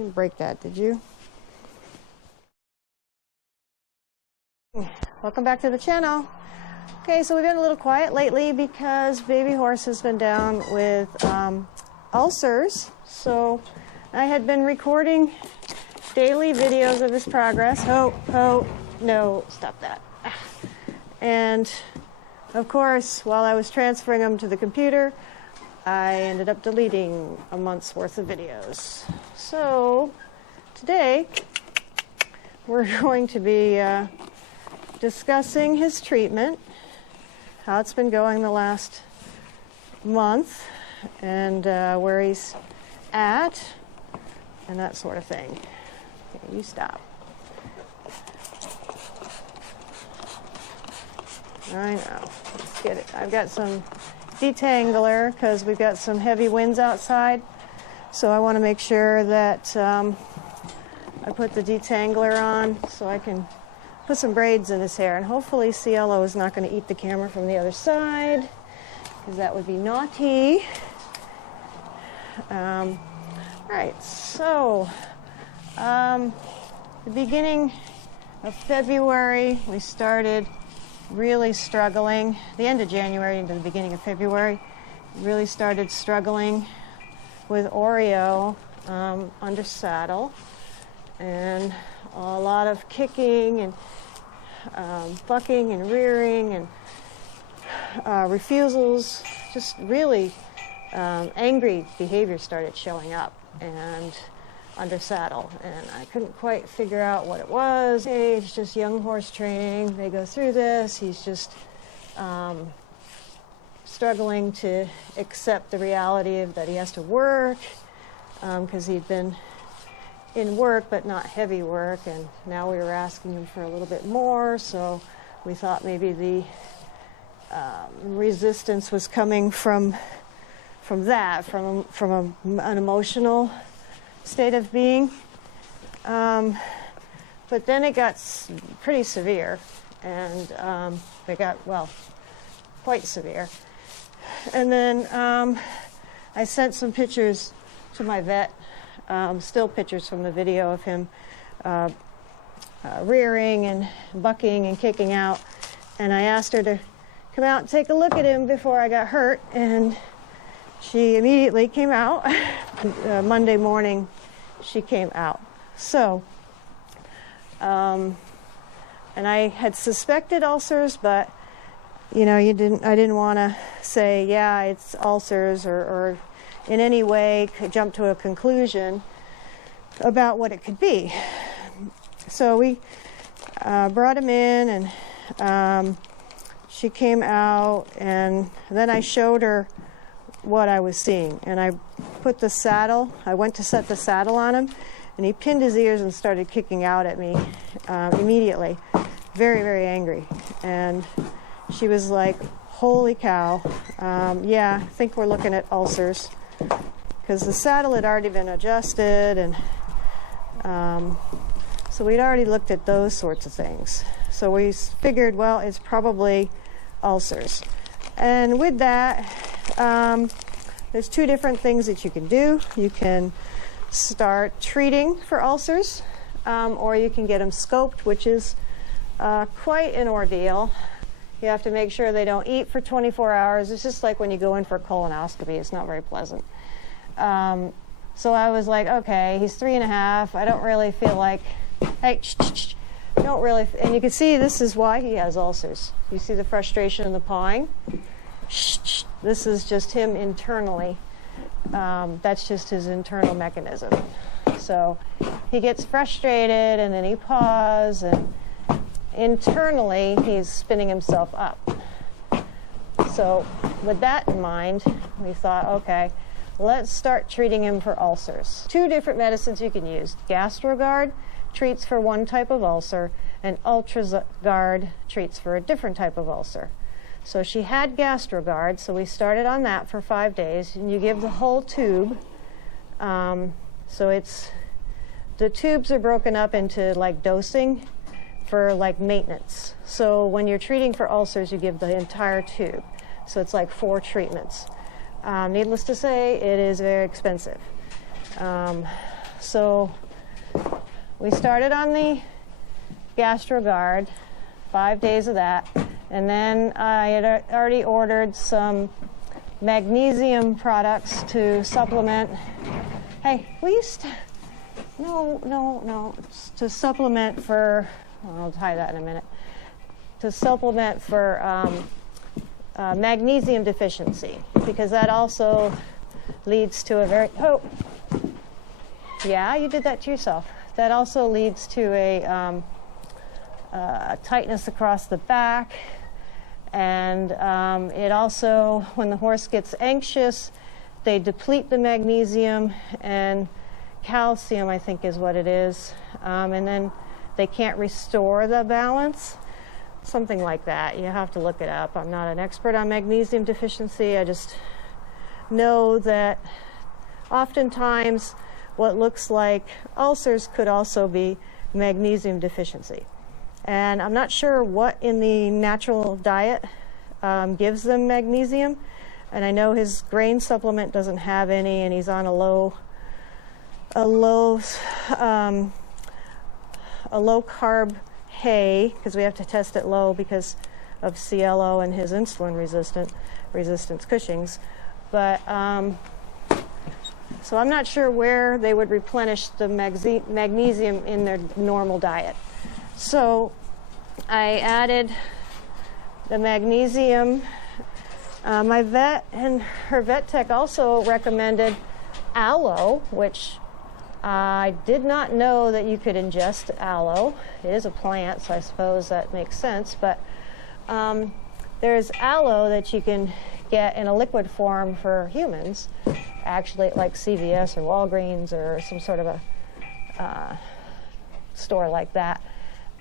didn't break that, did you? Welcome back to the channel. Okay, so we've been a little quiet lately because baby horse has been down with ulcers. So I had been recording daily videos of his progress. No, stop that. And of course, while I was transferring them to the computer, I ended up deleting a month's worth of videos. So today we're going to be discussing his treatment, how it's been going the last month, and where he's at, and that sort of thing. Okay, you stop. I know. Let's get it. I've got some detangler because we've got some heavy winds outside, so I want to make sure that I put the detangler on so I can put some braids in his hair, and hopefully Cielo is not going to eat the camera from the other side because that would be naughty. All right, so the beginning of February we started really struggling. The end of January into the beginning of February, really started struggling with Oreo under saddle, and a lot of kicking and bucking and rearing and refusals. Just really angry behavior started showing up and under saddle, and I couldn't quite figure out what it was. Hey, it's just young horse training. They go through this. He's just struggling to accept the reality of that he has to work because he'd been in work but not heavy work, and now we were asking him for a little bit more, so we thought maybe the resistance was coming from that, from an emotional state of being. But then it got pretty severe, and it got, well, quite severe. And then I sent some pictures to my vet, still pictures from the video of him rearing and bucking and kicking out, and I asked her to come out and take a look at him before I got hurt, and she immediately came out. Monday morning she came out. So and I had suspected ulcers, but you know, I didn't want to say, yeah, it's ulcers, or in any way jump to a conclusion about what it could be. So we brought him in, and she came out, and then I showed her what I was seeing, and I put the saddle, I went to set the saddle on him, and he pinned his ears and started kicking out at me immediately, very, very angry. And she was like, holy cow, yeah, I think we're looking at ulcers, because the saddle had already been adjusted, and so we'd already looked at those sorts of things. So we figured, well, it's probably ulcers. And with that, there's two different things that you can do. You can start treating for ulcers, or you can get them scoped, which is quite an ordeal. You have to make sure they don't eat for 24 hours. It's just like when you go in for a colonoscopy. It's not very pleasant. So I was like, okay, he's 3.5. I don't really feel like, hey, don't really, and you can see this is why he has ulcers. You see the frustration in the pawing? This is just him internally. That's just his internal mechanism. So he gets frustrated, and then he paws, and internally he's spinning himself up. So with that in mind, we thought, okay, let's start treating him for ulcers. Two different medicines you can use. GastroGuard treats for one type of ulcer, and UltraGuard treats for a different type of ulcer. So she had GastroGuard, so we started on that for 5 days, and you give the whole tube. So the tubes are broken up into like dosing for like maintenance. So when you're treating for ulcers, you give the entire tube. So it's like 4 treatments. Needless to say, it is very expensive. So we started on the GastroGuard, 5 days of that, and then I had already ordered some magnesium products to supplement. Hey, will you no. To supplement for, I'll tie that in a minute. To supplement for magnesium deficiency, because that also leads to a yeah, you did that to yourself. That also leads to a tightness across the back, and it also, when the horse gets anxious, they deplete the magnesium and calcium, I think is what it is, and then they can't restore the balance, something like that. You have to look it up. I'm not an expert on magnesium deficiency. I just know that oftentimes what looks like ulcers could also be magnesium deficiency. And I'm not sure what in the natural diet gives them magnesium. And I know his grain supplement doesn't have any, and he's on a low carb hay, because we have to test it low because of CLO and his insulin resistance Cushing's. But so I'm not sure where they would replenish the magnesium in their normal diet. So I added the magnesium. My vet and her vet tech also recommended aloe, which I did not know that you could ingest aloe. It is a plant, so I suppose that makes sense. But there's aloe that you can get in a liquid form for humans, actually like CVS or Walgreens or some sort of a store like that.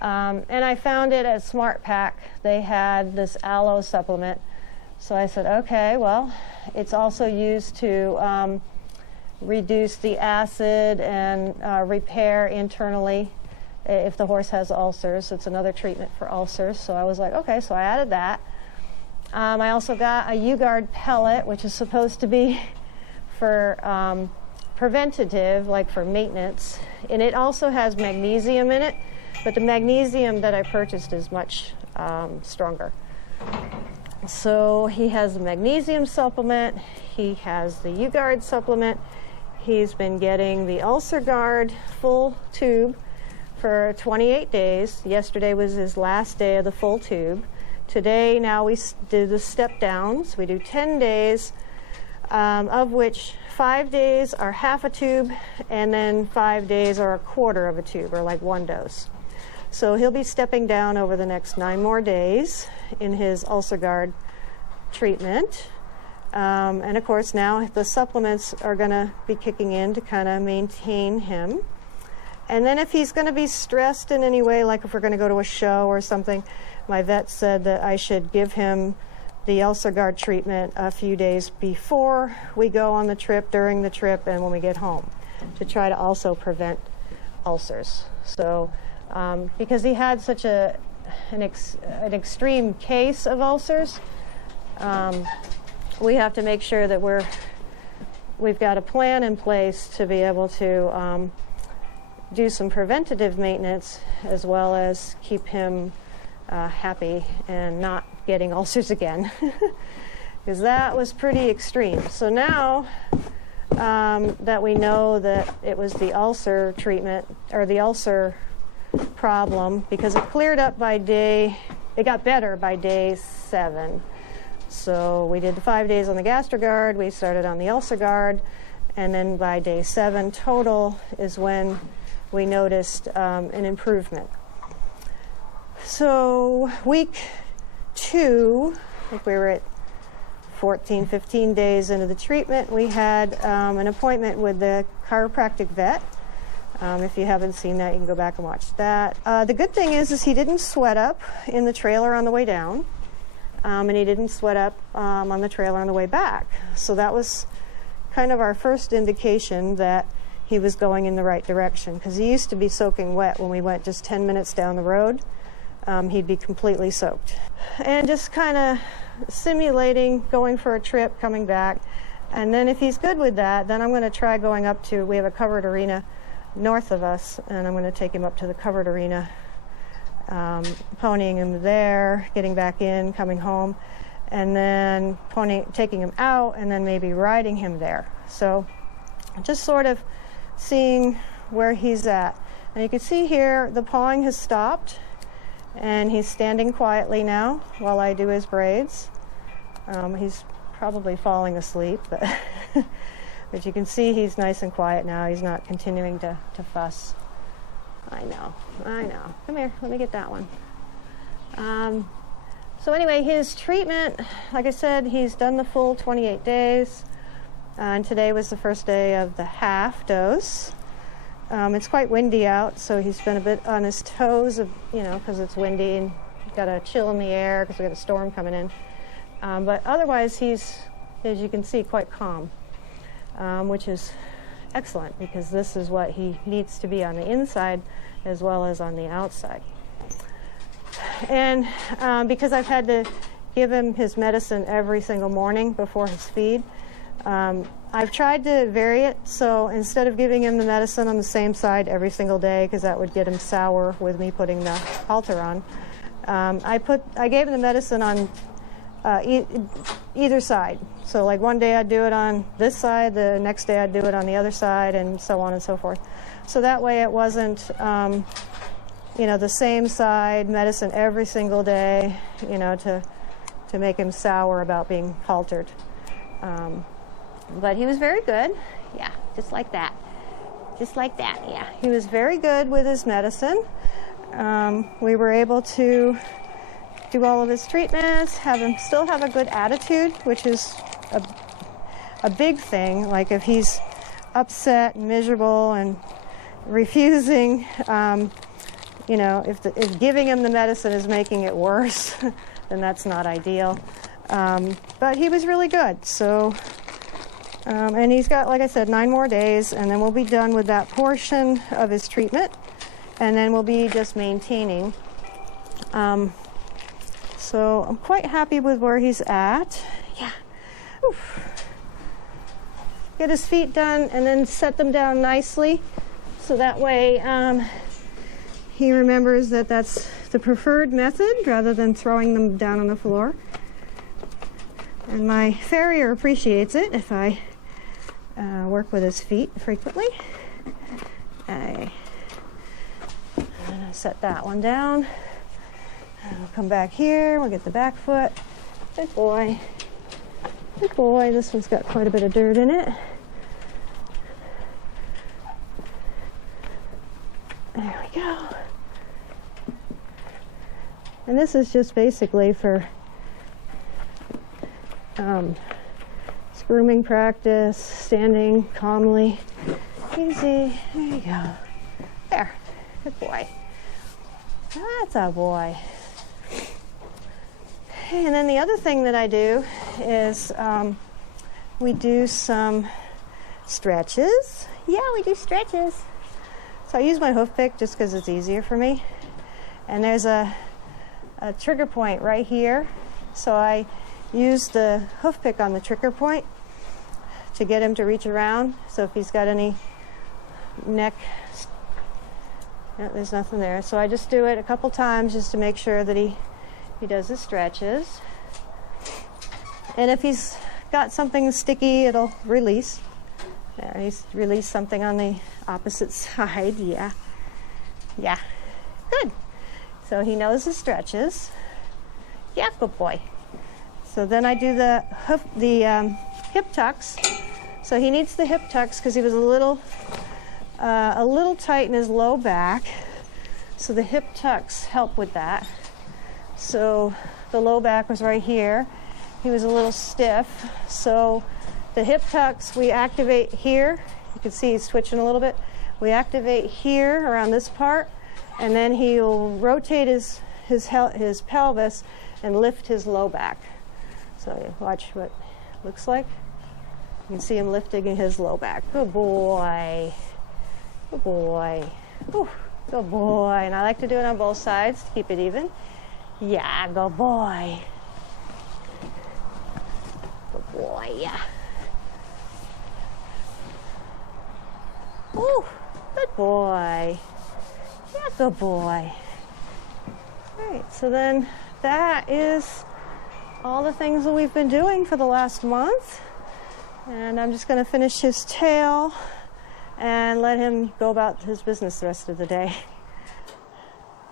And I found it at Smart Pack. They had this aloe supplement. So I said, okay, well, it's also used to reduce the acid and repair internally if the horse has ulcers. It's another treatment for ulcers. So I was like, okay, so I added that. I also got a U-Guard pellet, which is supposed to be for preventative, like for maintenance. And it also has magnesium in it, but the magnesium that I purchased is much stronger. So he has the magnesium supplement, he has the U-Guard supplement, he's been getting the UlcerGuard full tube for 28 days. Yesterday was his last day of the full tube. Today, now we do the step downs. We do 10 days, of which 5 days are half a tube, and then 5 days are a quarter of a tube, or like one dose. So he'll be stepping down over the next 9 more days in his UlcerGuard treatment. And of course now the supplements are going to be kicking in to kind of maintain him. And then if he's going to be stressed in any way, like if we're going to go to a show or something, my vet said that I should give him the UlcerGuard treatment a few days before we go on the trip, during the trip, and when we get home, to try to also prevent ulcers. So because he had such an extreme case of ulcers, we have to make sure that we've got a plan in place to be able to do some preventative maintenance, as well as keep him happy and not getting ulcers again, because that was pretty extreme. So now that we know that it was the ulcer treatment, or the ulcer problem, because it cleared up it got better by day 7. So we did the 5 days on the GastroGuard, we started on the UlcerGuard, and then by day 7 total is when we noticed an improvement. So week 2, I think we were at 14, 15 days into the treatment, we had an appointment with the chiropractic vet. If you haven't seen that, you can go back and watch that. The good thing is he didn't sweat up in the trailer on the way down, and he didn't sweat up on the trailer on the way back. So that was kind of our first indication that he was going in the right direction, because he used to be soaking wet when we went just 10 minutes down the road. He'd be completely soaked. And just kind of simulating going for a trip, coming back. And then if he's good with that, then I'm going to try going up to, we have a covered arena north of us, and I'm going to take him up to the covered arena, ponying him there, getting back in, coming home, and then taking him out, and then maybe riding him there. So just sort of seeing where he's at. And you can see here the pawing has stopped, and he's standing quietly now while I do his braids. He's probably falling asleep, but but you can see he's nice and quiet now. He's not continuing to fuss. I know. Come here, let me get that one. So anyway, his treatment, like I said, he's done the full 28 days. And today was the first day of the half dose. It's quite windy out, so he's been a bit on his toes, because it's windy and got a chill in the air because we got a storm coming in. But otherwise, he's, as you can see, quite calm, which is excellent because this is what he needs to be on the inside as well as on the outside. And because I've had to give him his medicine every single morning before his feed, I've tried to vary it. So instead of giving him the medicine on the same side every single day, because that would get him sour with me putting the halter on, I gave him the medicine on either side. So like one day I'd do it on this side, the next day I'd do it on the other side, and so on and so forth. So that way it wasn't the same side medicine every single day, to make him sour about being haltered. But he was very good. Yeah, just like that. Yeah, he was very good with his medicine. We were able to do all of his treatments, have him still have a good attitude, which is a big thing. Like if he's upset and miserable and refusing, if giving him the medicine is making it worse, then that's not ideal. But he was really good. So, and he's got, like I said, 9 more days, and then we'll be done with that portion of his treatment, and then we'll be just maintaining. So I'm quite happy with where he's at. Yeah. Oof. Get his feet done and then set them down nicely, so that way he remembers that that's the preferred method rather than throwing them down on the floor. And my farrier appreciates it if I work with his feet frequently. I'm gonna set that one down. We'll come back here, we'll get the back foot. Good boy. Good boy. This one's got quite a bit of dirt in it. There we go. And this is just basically for grooming practice, standing calmly. Easy. There you go. There. Good boy. That's a boy. And then the other thing that I do is we do some stretches. Yeah, we do stretches. So I use my hoof pick just because it's easier for me. And there's a trigger point right here. So I use the hoof pick on the trigger point to get him to reach around. So if he's got any neck, there's nothing there. So I just do it a couple times just to make sure that he does his stretches. And if he's got something sticky, it'll release. There, he's released something on the opposite side. Yeah. Yeah. Good. So he knows his stretches. Yeah, good boy. So then I do the hip tucks. So he needs the hip tucks because he was a little tight in his low back. So the hip tucks help with that. So the low back was right here. He was a little stiff. So the hip tucks we activate here. You can see he's twitching a little bit. We activate here around this part, and then he'll rotate his pelvis and lift his low back. So watch what it looks like. You can see him lifting his low back. Good boy. Good boy. Whew. Good boy. And I like to do it on both sides to keep it even. Yeah, good boy. Good boy, yeah. Ooh, Good boy. Yeah, good boy. All right, so then that is all the things that we've been doing for the last month. And I'm just going to finish his tail and let him go about his business the rest of the day.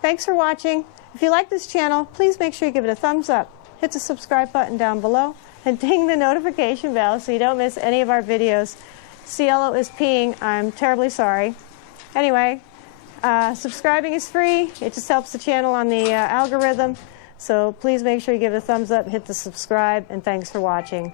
Thanks for watching. If you like this channel, please make sure you give it a thumbs up. Hit the subscribe button down below and ding the notification bell so you don't miss any of our videos. Cielo is peeing. I'm terribly sorry. Anyway, subscribing is free. It just helps the channel on the algorithm. So please make sure you give it a thumbs up, hit the subscribe, and thanks for watching.